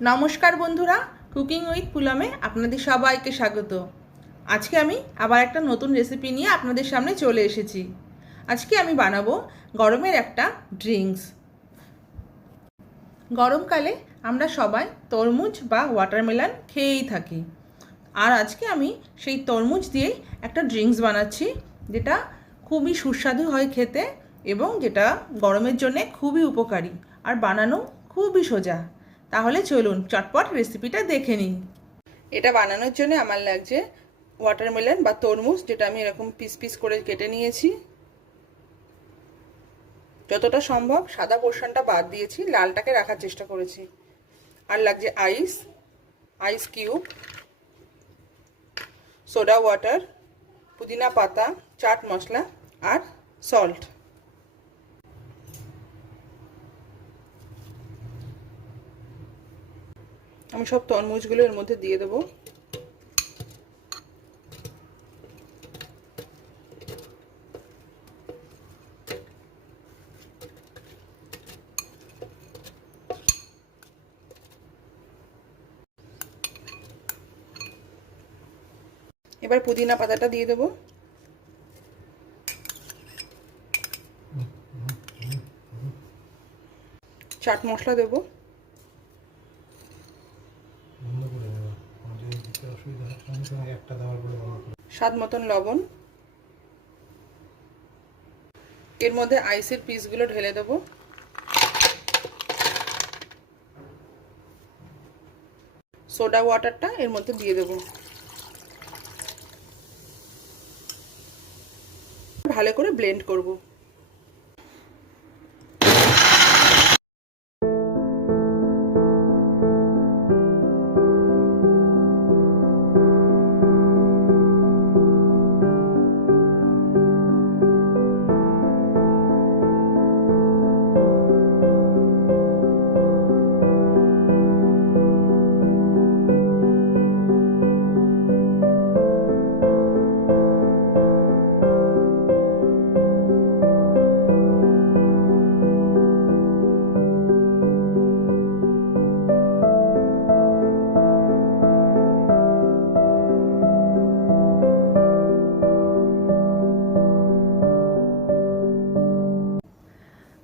নমস্কার বন্ধুরা, cooking with পুলামে আপনাদের সবাইকে স্বাগত। আজকে আমি আবার একটা নতুন রেসিপি নিয়ে আপনাদের সামনে চলে এসেছি। আজকে আমি বানাবো গরমের একটা ড্রিঙ্কস। গরমকালে আমরা সবাই তরমুজ বা ওয়াটারমেলন খেয়েই থাকি, আর আজকে আমি সেই তরমুজ দিয়েই একটা ড্রিঙ্কস বানাচ্ছি, যেটা খুবই সুস্বাদু হয় খেতে এবং যেটা গরমের জন্যে খুবই উপকারী আর বানানো খুবই সোজা। তাহলে চলুন চটপট রেসিপিটা দেখে নিই। এটা বানানোর জন্য আমার লাগছে ওয়াটারমেলন বা তরমুজ, যেটা আমি এরকম পিস পিস করে কেটে নিয়েছি। যতটা সম্ভব সাদা পোর্শনটা বাদ দিয়েছি, লালটাকে রাখার চেষ্টা করেছি। আর লাগছে আইস কিউব, সোডা ওয়াটার, পুদিনা পাতা, চাট মশলা আর সল্ট। আমি সব তরমুজগুলো এর মধ্যে দিয়ে দেবো। এবার পুদিনা পাতাটা দিয়ে দেবো। চাট মশলা দেবো। স্বাদ মতন লবণ। এর মধ্যে আইসের পিসগুলো ঢেলে দেবো। সোডা ওয়াটারটা এর মধ্যে দিয়ে দেবো। ভালো করে ব্লেন্ড করব।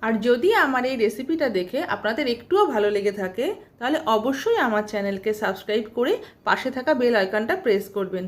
আর যদি আমার এই রেসিপিটা দেখে আপনাদের একটুও ভালো লেগে থাকে, তাহলে অবশ্যই আমার চ্যানেলকে সাবস্ক্রাইব করে পাশে থাকা বেল আইকনটা প্রেস করবেন,